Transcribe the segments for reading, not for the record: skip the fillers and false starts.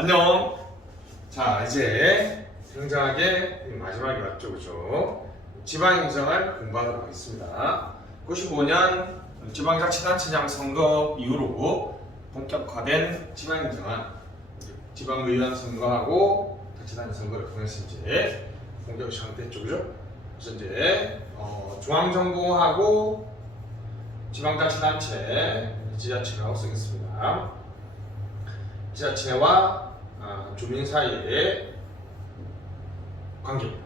안녕. 자, 이제 굉장하게 마지막이 왔죠, 그죠? 지방행정을 공부하도록 하겠습니다. 95년 지방자치단체장 선거 이후로 본격화된 지방행정은 지방의원 선거하고 자치단체 선거를 통해서 이제 본격이 시작됐죠, 그죠? 그래서 이제 중앙정부하고 지방자치단체, 지자체라고 쓰겠습니다. 지자체와 주민 사이의 관계입니다.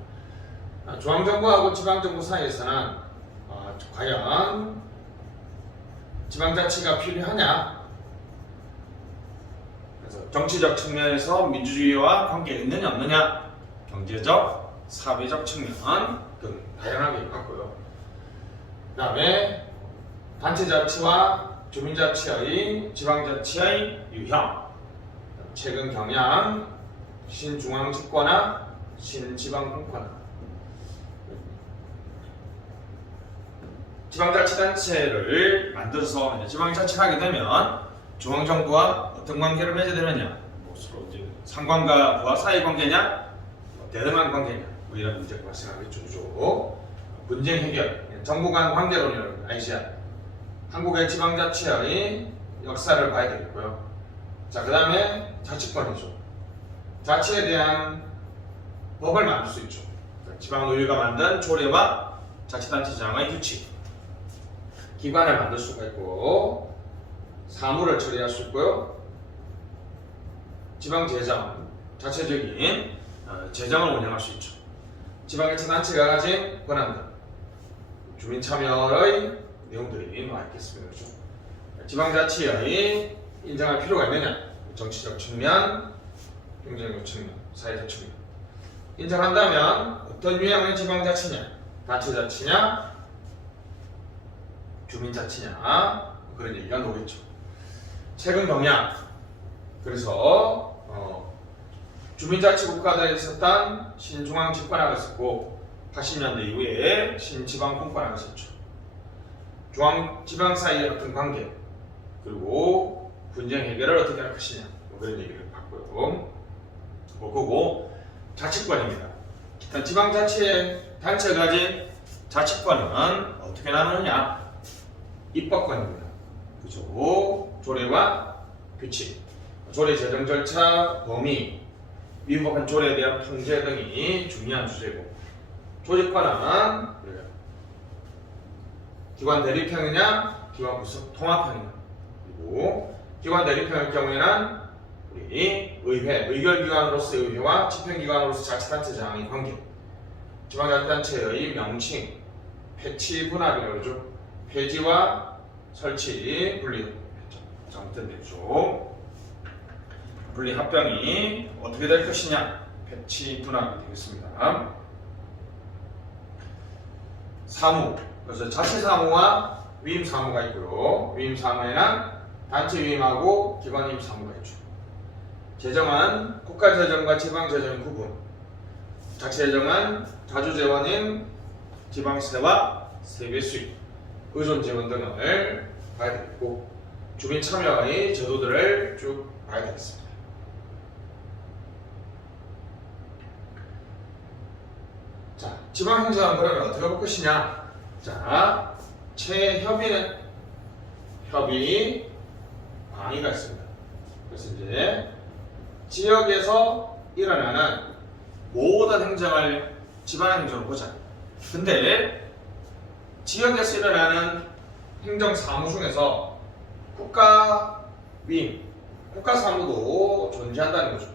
중앙정부하고 지방정부 사이에서는 과연 지방자치가 필요하냐? 그래서 정치적 측면에서 민주주의와 관계가 있느냐 없느냐, 경제적, 사회적 측면 등 다양하게 봤고요. 그 다음에 단체자치와 주민자치의 지방자치의 유형, 최근 경향, 신중앙집권화, 신지방분권화. 지방자치단체를 만들어서 이제 지방자치를 하게 되면 중앙정부와 어떤 관계를 맺어야 되느냐, 서로 이제 상관과 부하 사이 관계냐, 대등한 관계냐, 이런 문제가 발생하겠죠. 분쟁 해결, 정부 간 관계론이라는 ICR, 한국의 지방자치의 역사를 봐야 되겠고요. 자, 그 다음에 자치권이죠. 자치에 대한 법을 만들 수 있죠. 지방의회가 만든 조례와 자치단체장의 규칙, 기관을 만들 수가 있고, 사무를 처리할 수 있고요. 지방재정, 자체적인 재정을 운영할 수 있죠. 지방자치단체가 가진 권한들, 주민참여의 내용들이 나와 있겠습니다. 그렇죠? 지방자치의 인정할 필요가 있느냐? 정치적 측면, 경제적 측면, 사회적 측면. 인정한다면 어떤 유형의 지방자치냐? 단체자치냐? 주민자치냐? 그런 얘기가 나오겠죠. 최근 경향. 그래서 주민자치 국가들에 있었던 신중앙집권화가 있었고 80년대 이후에 신지방분권화가 있었죠. 중앙지방 사이의 어떤 관계, 그리고 분쟁 해결을 어떻게 할 것이냐, 그런 얘기를 봤고요. 그리고 자치권입니다. 일단 지방자치의 단체가 가진 자치권은 어떻게 나누느냐? 입법권입니다. 그죠? 조례와 규칙, 조례 제정 절차, 범위, 위법한 조례에 대한 통제 등이 중요한 주제고, 조직권은 기관 대립형이냐, 기관 구성 통합형이냐. 그리고 기관 대립형일 경우에는 우리 의회, 의결기관으로서의 의회와 집행기관으로서 자치단체장의 관계, 지방자치단체의 명칭, 패치 분합이라고 그러죠. 폐지와 설치, 분리 잘못됐죠. 분리 합병이 어떻게 될 것이냐, 패치 분합이 되겠습니다. 사무, 그래서 자체 사무와 위임 사무가 있고요. 위임 사무에는 단체 위임하고 기관 위임 사무가 있죠. 재정은 국가 재정과 지방 재정 구분, 자체 재정은 자주 재원인 지방세와 세배 수입, 의존 재원 등을 봐야 되겠고, 주민 참여의 제도들을 쭉 봐야 되겠습니다. 자, 지방행정은 그러면 어떻게 볼 것이냐? 자, 최협의는 협의 방위가 있습니다. 그래서 이제 지역에서 일어나는 모든 행정을 지방행정으로 보자. 근데 지역에서 일어나는 행정사무 중에서 국가 위임, 국가사무도 존재한다는 거죠.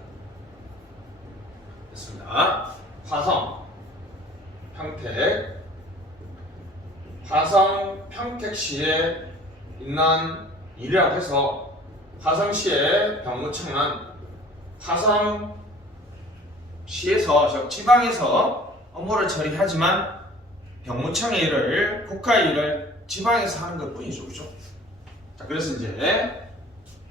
됐습니다. 화성, 평택, 화성, 평택시에 있는 일이라고 해서 화성시의 병무청은 화성시에서, 지방에서 업무를 처리하지만 병무청의 일을, 국가의 일을 지방에서 하는 것 뿐이죠. 그죠? 자, 그래서 이제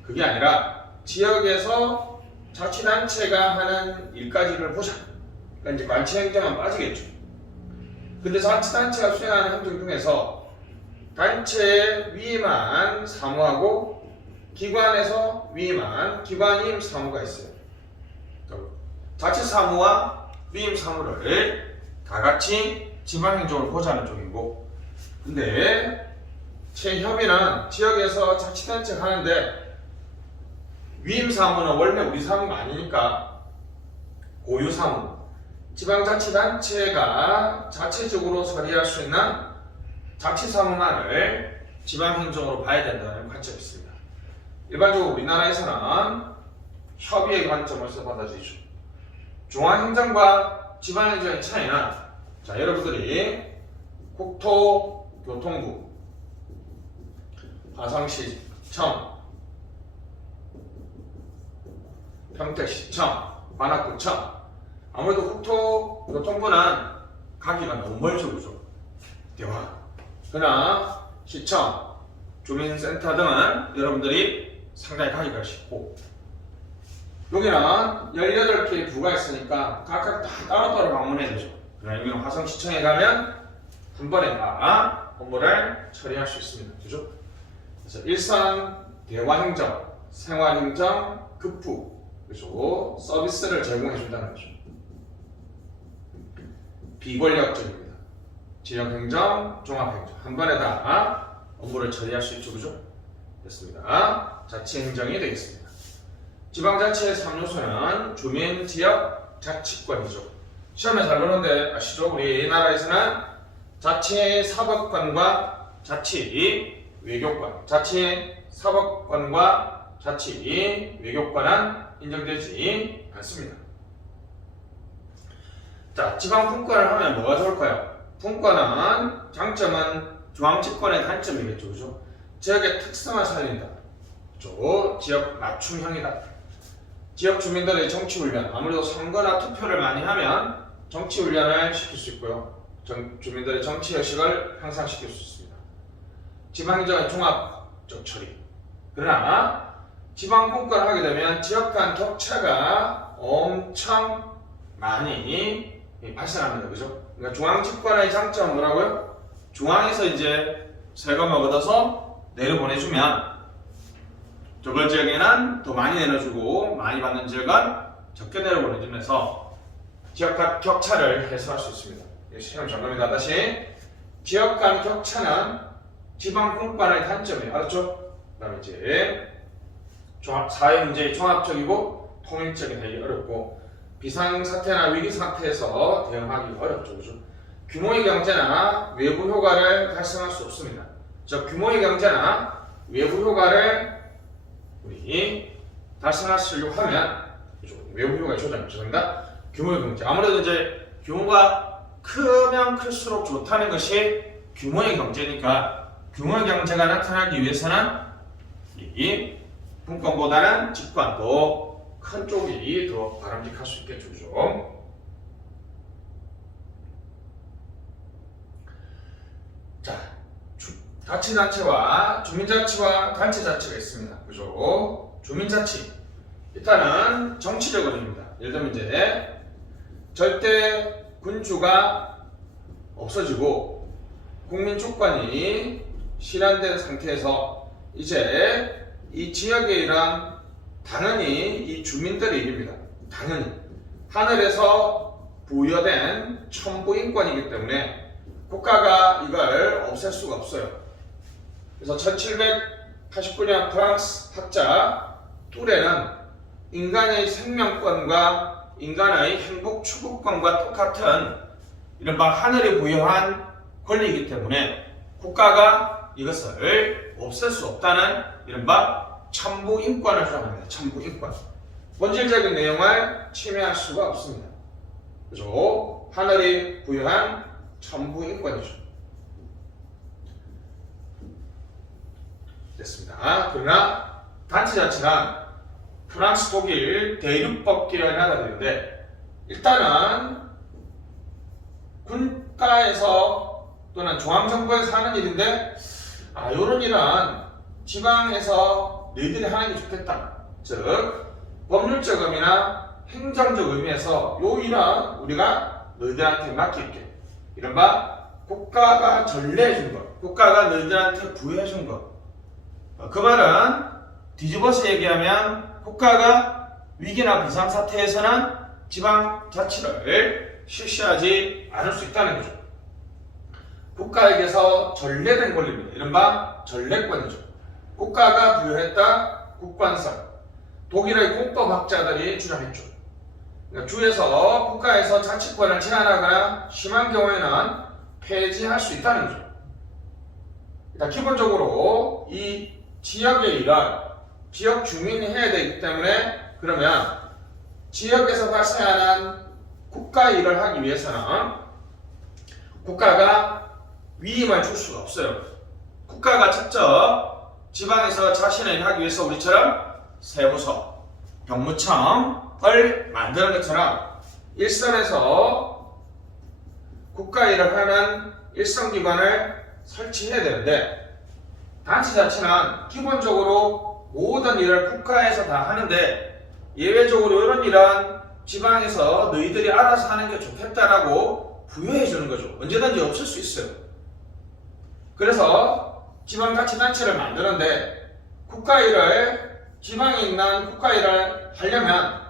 그게 아니라 지역에서 자치단체가 하는 일까지를 보자. 그러니까 이제 관치행정은 빠지겠죠. 근데 자치단체가 수행하는 행정 중에서 단체에 위임한 사무하고 기관에서 위임한 기관임 사무가 있어요. 자치사무와 위임사무를 다 같이 지방행정으로 보자는 쪽이고, 근데 체협의는 지역에서 자치단체가 하는데 위임사무는 원래 우리 사무가 아니니까 고유사무, 지방자치단체가 자체적으로 처리할 수 있는 자치사무만을 지방행정으로 봐야 된다는 관점이 있습니다. 일반적으로 우리나라에서는 협의의 관점에서 받아들이죠. 중앙행정과 지방행정의 차이는, 자, 여러분들이 국토교통부, 화성시청, 평택시청, 관악구청, 아무래도 국토교통부는 가기가 너무 멀죠, 그죠? 대화. 그러나 시청, 주민센터 등은 여러분들이 상당히 가기가 쉽고, 여기는 18개의 부가 있으니까 각각 다 따로따로 방문해야 되죠. 그러나 여기는 화성시청에 가면 한 번에 다 업무를 처리할 수 있습니다. 그죠? 그래서 일선, 대화행정, 생활행정, 급부, 그죠? 서비스를 제공해준다는 거죠. 비권력적입니다. 지역행정, 종합행정 한 번에 다 업무를 처리할 수 있죠. 그죠? 됐습니다. 자치행정이 되겠습니다. 지방자치의 3요소는 주민, 지역, 자치권이죠. 시험에 잘 보는데 아시죠? 우리나라에서는 자치 사법권과 자치 외교권, 자치 사법권과 자치 외교권은 인정되지 않습니다. 자, 지방 분권을 하면 뭐가 좋을까요? 분권은 장점은 중앙집권의 단점이겠죠, 그죠? 지역의 특성을 살린다. 그죠? 지역 맞춤형이다. 지역 주민들의 정치훈련, 아무래도 선거나 투표를 많이 하면 정치훈련을 시킬 수 있고요. 주민들의 정치의식을 향상시킬 수 있습니다. 지방행정의 종합적 처리. 그러나 지방분권을 하게 되면 지역 간 격차가 엄청 많이 발생합니다. 그죠? 그러니까 중앙집권의 장점은 뭐라고요? 중앙에서 이제 세금을 걷어서 내려보내주면 저걸 지역에는 더 많이 내려주고 많이 받는 지역은 적게 내려보내주면서 지역 간 격차를 해소할 수 있습니다. 시험 점검입니다. 다시 지역 간 격차는 지방분권의 단점이에요. 알았죠? 그 다음에 이제 사회 문제의 종합적이고 통일적인 하기 어렵고 비상사태나 위기사태에서 대응하기 어렵죠. 그죠? 규모의 경제나 외부 효과를 달성할 수 없습니다. 즉 규모의 경제나 외부 효과를 우리 달성하시려고 하면 외부 효과의 조정, 죄송합니다. 규모의 경제. 아무래도 이제 규모가 크면 클수록 좋다는 것이 규모의 경제니까 규모의 경제가 나타나기 위해서는 이 분권보다는 집권도 큰 쪽이 더 바람직할 수 있겠죠. 그죠? 자, 자치단체와 주민자치와 단체자치가 있습니다. 그죠? 주민자치. 일단은 정치적으로입니다. 예를 들면 이제 절대 군주가 없어지고 국민 주권이 실현된 상태에서 이제 이 지역의 일은 당연히 이 주민들의 일입니다. 당연히 하늘에서 부여된 천부인권이기 때문에 국가가 이걸 없앨 수가 없어요. 그래서 1789년 프랑스 학자 뚜레는 인간의 생명권과 인간의 행복 추구권과 똑같은 이른바 하늘이 부여한 권리이기 때문에 국가가 이것을 없앨 수 없다는 이른바 천부인권을 주장합니다. 천부인권. 본질적인 내용을 침해할 수가 없습니다. 그죠? 하늘이 부여한 천부인권이죠. 됐습니다. 그러나 단체자치는 프랑스, 독일, 대륙법 계열 나라들인데 일단은 국가에서 또는 중앙정부에서 하는 일인데 이런 일은 지방에서 너희들이 하는 게 좋겠다. 즉 법률적 의미나 행정적 의미에서 요 일은 우리가 너희들한테 맡길게. 이른바 국가가 전례해준 것, 국가가 너희들한테 부여해준 것. 그 말은 뒤집어서 얘기하면 국가가 위기나 비상사태에서는 지방자치를 실시하지 않을 수 있다는 거죠. 국가에게서 전례된 권리입니다. 이른바 전례권이죠. 국가가 부여했다 국관성. 독일의 공법학자들이 주장했죠. 그러니까 주에서 국가에서 자치권을 제한하거나 심한 경우에는 폐지할 수 있다는 거죠. 그러니까 기본적으로 이 지역의 일은 지역 주민이 해야 되기 때문에 그러면 지역에서 발생하는 국가 일을 하기 위해서는 국가가 위임을 줄 수가 없어요. 국가가 직접 지방에서 자신의 일을 하기 위해서 우리처럼 세부서, 병무청을 만드는 것처럼 일선에서 국가 일을 하는 일선기관을 설치해야 되는데 단체자치는 기본적으로 모든 일을 국가에서 다 하는데 예외적으로 이런 일은 지방에서 너희들이 알아서 하는 게 좋겠다라고 부여해 주는 거죠. 언제든지 없을 수 있어요. 그래서 지방자치단체를 만드는데 국가 일을 지방에 있는 국가 일을 하려면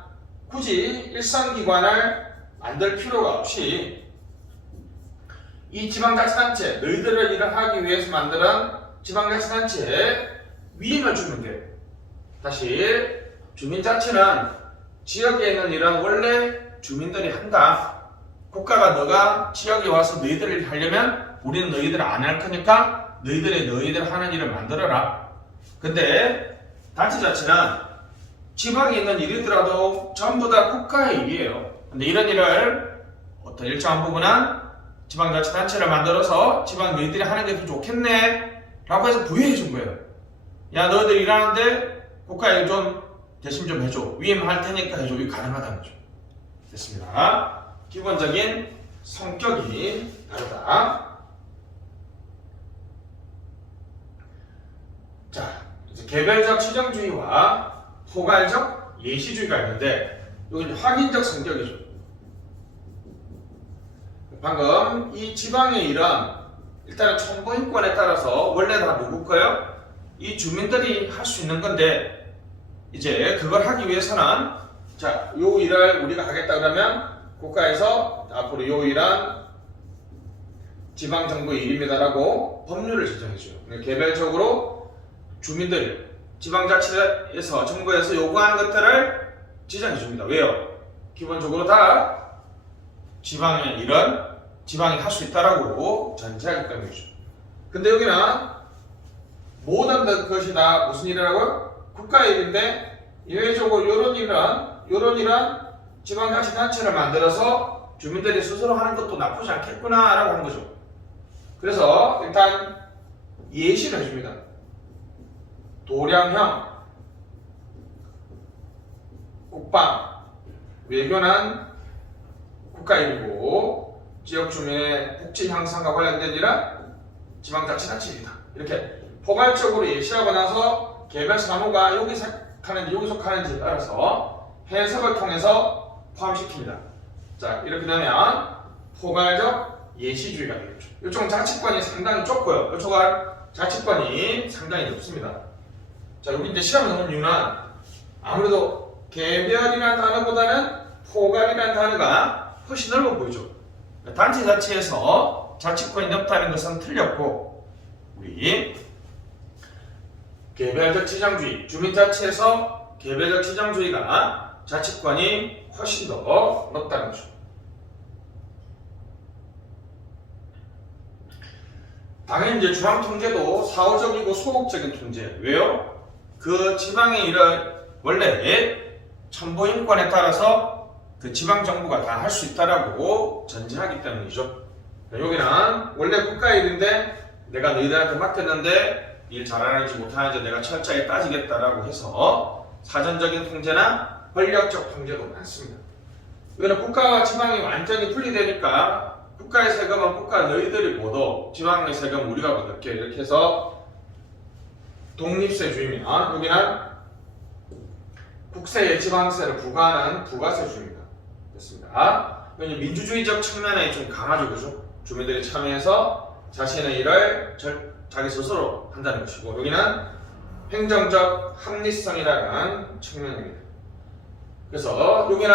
굳이 일선기관을 만들 필요가 없이 이 지방자치단체, 너희들을 일을 하기 위해서 만드는 지방자치단체에 위임을 주면 돼요. 다시 주민자치는 지역에 있는 일은 원래 주민들이 한다. 국가가 너가 지역에 와서 너희들 일 하려면 우리는 너희들 안 할 거니까 너희들 하는 일을 만들어라. 근데 단체자치는 지방에 있는 일이더라도 전부 다 국가의 일이에요. 근데 이런 일을 어떤 일정한 부분은 지방자치단체를 만들어서 지방 너희들이 하는 게 더 좋겠네 라고 해서 부여해 준 거예요. 야 너희들 일하는데 국가 일 좀 대신 좀 해줘. 위임할 테니까 해줘. 이게 가능하다는 거죠. 됐습니다. 기본적인 성격이 다르다. 자, 이제 개별적 치정주의와 포괄적 예시주의가 있는데 이건 확인적 성격이죠. 방금 이 지방의 일은 일단은 첨부인권에 따라서 원래 다 누구 거예요? 이 주민들이 할 수 있는 건데 이제 그걸 하기 위해서는 자, 요 일을 우리가 하겠다 그러면 국가에서 앞으로 요 일은 지방정부의 일입니다라고 법률을 제정해줘요. 개별적으로 주민들이 지방자치에서 정부에서 요구하는 것들을 지정해줍니다. 왜요? 기본적으로 다 지방의 일은 지방이 할 수 있다라고 전제하기 때문이죠. 근데 여기는 모든 것이 다 무슨 일이라고요? 국가의 일인데 예외적으로 이런 일은 지방자치단체를 만들어서 주민들이 스스로 하는 것도 나쁘지 않겠구나 라고 한 거죠. 그래서 일단 예시를 해줍니다. 도량형, 국방, 외교는 국가일이고 지역 주민의 복지 향상과 관련된 일은 지방자치단체입니다. 이렇게 포괄적으로 예시하고 나서 개별 사무가 여기 속하는지 여기 속하는지에 따라서 해석을 통해서 포함시킵니다. 자, 이렇게 되면 포괄적 예시주의가 되겠죠. 이쪽은 자치권이 상당히 좁고요. 이쪽은 자치권이 상당히 높습니다. 자, 여기 이제 시험을 넣는 이유는 아무래도 개별이라는 단어보다는 포괄이라는 단어가 훨씬 넓어 보이죠. 단체 자체에서 자치권이 높다는 것은 틀렸고 우리 개별적 지정주의, 주민자치에서 개별적 지정주의가 자치권이 훨씬 더 높다는 거죠. 당연히 이제 중앙통제도 사후적이고 소극적인 통제. 왜요? 그 지방의 일을 원래 첨부인권에 따라서 그 지방정부가 다 할 수 있다라고 전제하기 때문이죠. 여기는 원래 국가의 일인데 내가 너희들한테 맡겼는데 일 잘하는지 못하는지 내가 철저히 따지겠다라고 해서 사전적인 통제나 권력적 통제도 많습니다. 이거는 국가와 지방이 완전히 분리되니까 국가의 세금은 국가 너희들이 모두 지방의 세금 우리가 받을게 이렇게 해서 독립세주의면 여기는 국세에 지방세를 부과하는 부가세주의입니다. 됐습니다. 이건 민주주의적 측면에 좀 강하죠, 그죠? 주민들이 참여해서 자신의 일을 자기 스스로 한다는 것이고 여기는 행정적 합리성이라는 측면입니다. 그래서 여기는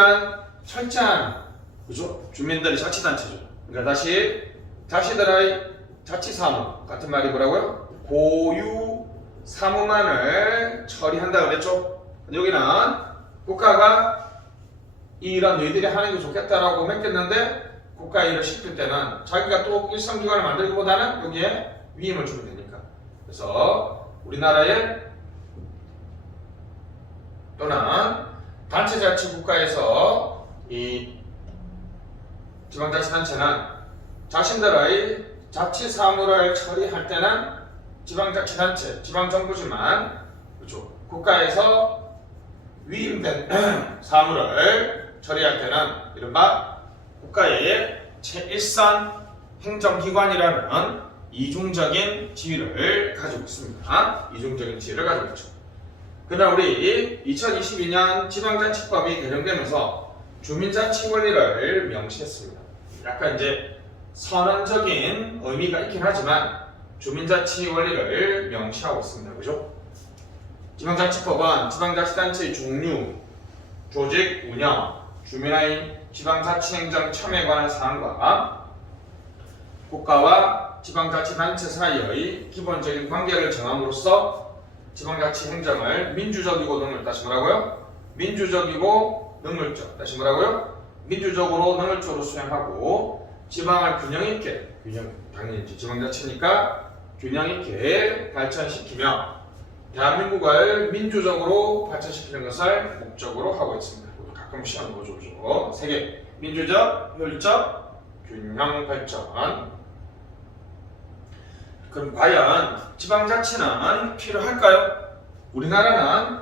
철저한 그죠? 주민들의 자치단체죠. 그러니까 다시 자치들의 자치사무 같은 말이 뭐라고요? 고유 사무만을 처리한다 그랬죠. 여기는 국가가 이런 너희들이 하는 게 좋겠다라고 맡겼는데 국가 일을 시킬 때는 자기가 또 일선기관을 만들기보다는 여기에 위임을 주면 되니까. 그래서 우리나라에 또는 단체자치국가에서 이 지방자치단체는 자신들의 자치사무를 처리할 때는 지방자치단체, 지방정부지만 그렇죠. 국가에서 위임된 사무를 처리할 때는 이른바 국가의 최일선 행정기관이라는 이중적인 지위를 가지고 있습니다. 이중적인 지위를 가지고 있죠. 그러나 우리 2022년 지방자치법이 개정되면서 주민자치 권리를 명시했습니다. 약간 이제 선언적인 의미가 있긴 하지만 주민자치 원리를 명시하고 있습니다. 그죠? 지방자치법은 지방자치단체의 종류, 조직, 운영, 주민의 지방자치행정 참여에 관한 사항과 국가와 지방자치단체 사이의 기본적인 관계를 정함으로써 지방자치행정을 민주적이고 능률, 다시 뭐라고요? 민주적이고 능률적, 다시 뭐라고요? 민주적으로 능률적으로 수행하고 지방을 균형 있게, 당연히 지방자치니까 균형 있게 발전시키며 대한민국을 민주적으로 발전시키는 것을 목적으로 하고 있습니다. 가끔 시험 보여주죠. 3개. 민주적, 효율적, 균형 발전. 그럼 과연 지방자치는 필요할까요? 우리나라는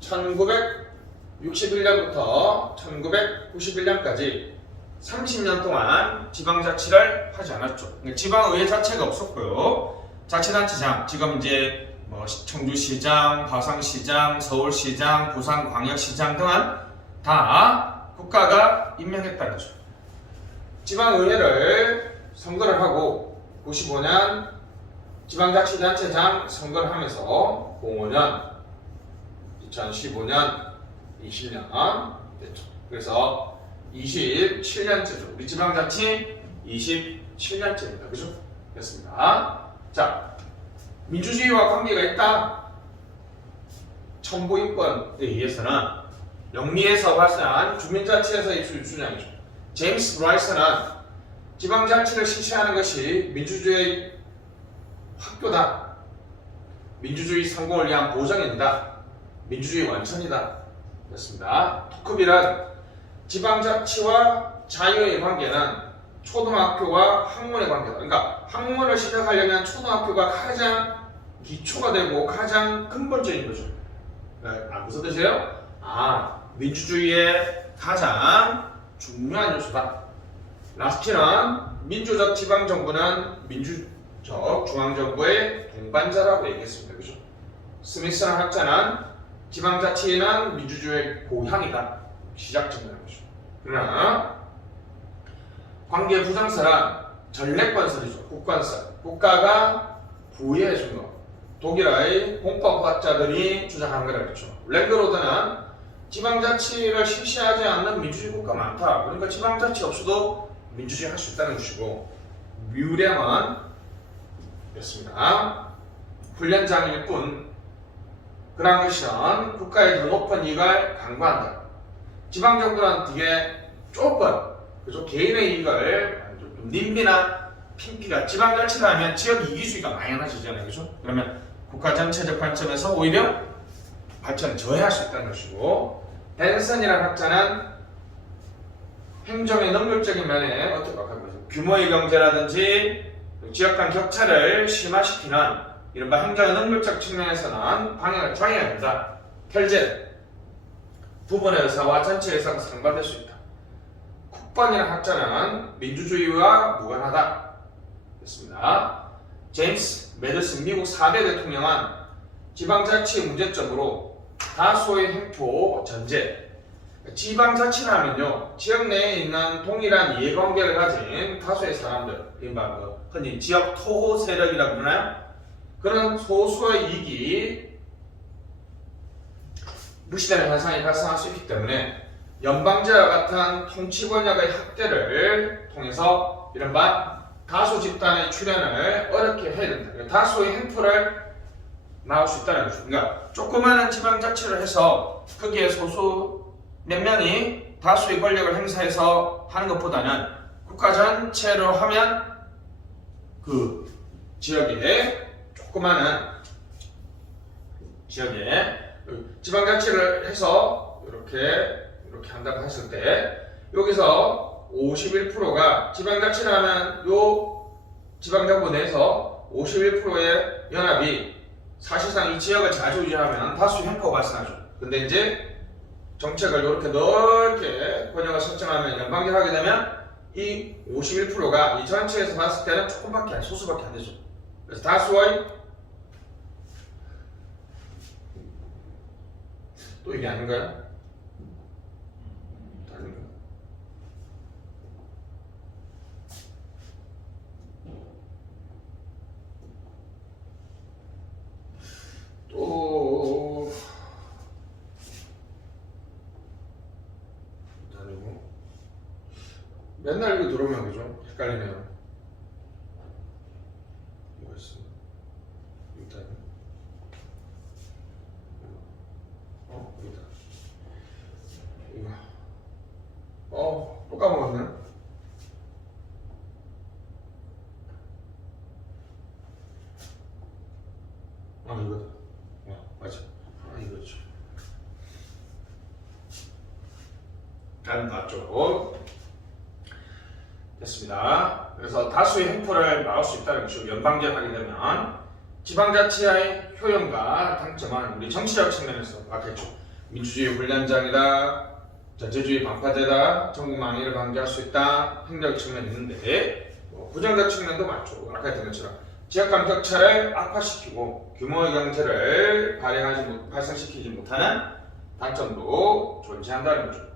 1961년부터 1991년까지 30년 동안 지방자치를 하지 않았죠. 지방의회 자체가 없었고요. 자치단체장, 지금 이제 뭐 청주시장, 화성시장, 서울시장, 부산광역시장 등은 다 국가가 임명했다는 거죠. 지방의회를 선거를 하고 95년 지방자치단체장 선거를 하면서 05년, 2015년, 20년 됐죠. 그래서 27년째죠. 우리 지방자치 27년째입니다. 그죠? 됐습니다. 자, 민주주의와 관계가 있다. 첨부인권에 의해서는 영미에서 발생한 주민자치에서의 주장이죠. 제임스 브라이스는 지방자치를 실시하는 것이 민주주의의 학교다. 민주주의 성공을 위한 보장이다. 민주주의 원천이다. 그렇습니다. 토크빌은 지방자치와 자유의 관계는 초등학교와 학문의 관계다. 그러니까 학문을 시작하려면 초등학교가 가장 기초가 되고 가장 근본적인 거죠. 무슨 뜻이에요? 민주주의의 가장 중요한 요소다. 라스킨은 민주적 지방정부는 민주적 중앙정부의 동반자라고 얘기했습니다. 그죠? 스미스는 학자는 지방자치는 민주주의의 고향이다. 시작점이라는 거죠. 그러나 관계 부정설은 전례권설이죠. 국권설. 국가가 부여해 준 것. 독일의 공법학자들이 주장한 거라 그랬죠. 랭그로드는 지방자치를 실시하지 않는 민주주의 국가 많다. 그러니까 지방자치 없어도 민주주의 할 수 있다는 것이고, 뮤렘은 였습니다. 훈련장일 뿐 그런 것은 국가의 더 높은 이익을 강구한다. 지방정부는 되게 좁은, 그죠? 개인의 이익을 좀 님비나 핑피가 지방자치를 하면 지역 이기주의가 망연하시잖아요. 그죠? 그러면 국가 전체적 관점에서 오히려 발전을 저해할 수 있다는 것이고, 댄슨이라는 학자는 행정의 능률적인 면에 어떻게 생각하는 거죠? 규모의 경제라든지 지역 간 격차를 심화시키는 이른바 행정의 능률적 측면에서는 방향을 정해야 한다. 켈젠, 부분의 의사와 전체 의사가 상반될 수 있다. 쿡번이라는 학자는 민주주의와 무관하다. 됐습니다. 제임스 매드슨 미국 4대 대통령은 지방자치 문제점으로 다수의 횡포 전제. 지방자치라면요, 지역 내에 있는 동일한 이해관계를 가진 다수의 사람들, 이른바 흔히 지역 토호 세력이라고 그러나요? 그런 소수의 이익이 무시되는 현상이 발생할 수 있기 때문에 연방제와 같은 통치 권력의 확대를 통해서 이른바 다수 집단의 출현을 어렵게 해야 된다. 그러니까 다수의 횡포를 막을 수 있다는 거죠. 그러니까 조그마한 지방자치를 해서 거기에 소수 몇 명이 다수의 권력을 행사해서 하는 것보다는 국가 전체로 하면 그 지역에 조그마한 지역에 지방자치를 해서 이렇게 한다고 했을 때 여기서 51%가 지방자치를 하면 요 지방정부 내에서 51%의 연합이 사실상 이 지역을 자주유지하면 다수 횡포가 발생하죠. 근데 이제 정책을 이렇게 넓게 권역을 설정하면 연방제를 하게 되면 이 51%가 이 전체에서 봤을 때는 조금밖에 아니 소수밖에 안 되죠. 그래서 다수의 또 이게 아닌가요? 다른가? 또 다르고 맨날 이거 들어오면 그죠? 헷갈리네요. 이거 있어. 일단 여기다. 이거. 또 까먹었네. 이거다. 맞아. 이거죠. 단 맞죠? 됐습니다. 그래서 다수의 횡포를 막을 수 있다는 것이고 연방제를 하게 되면 지방자치의 효용과 단점은 우리 정치적 측면에서 맞겠죠. 민주주의 훈련장이다, 전체주의 반파제다, 전국 망해를 방지할 수 있다, 행정 측면이 있는데 부정적 측면도 많죠. 아까 했던 것처럼 지역간 격차를 악화시키고 규모의 경제를 발생시키지 못하는 단점도 존재한다는 거죠.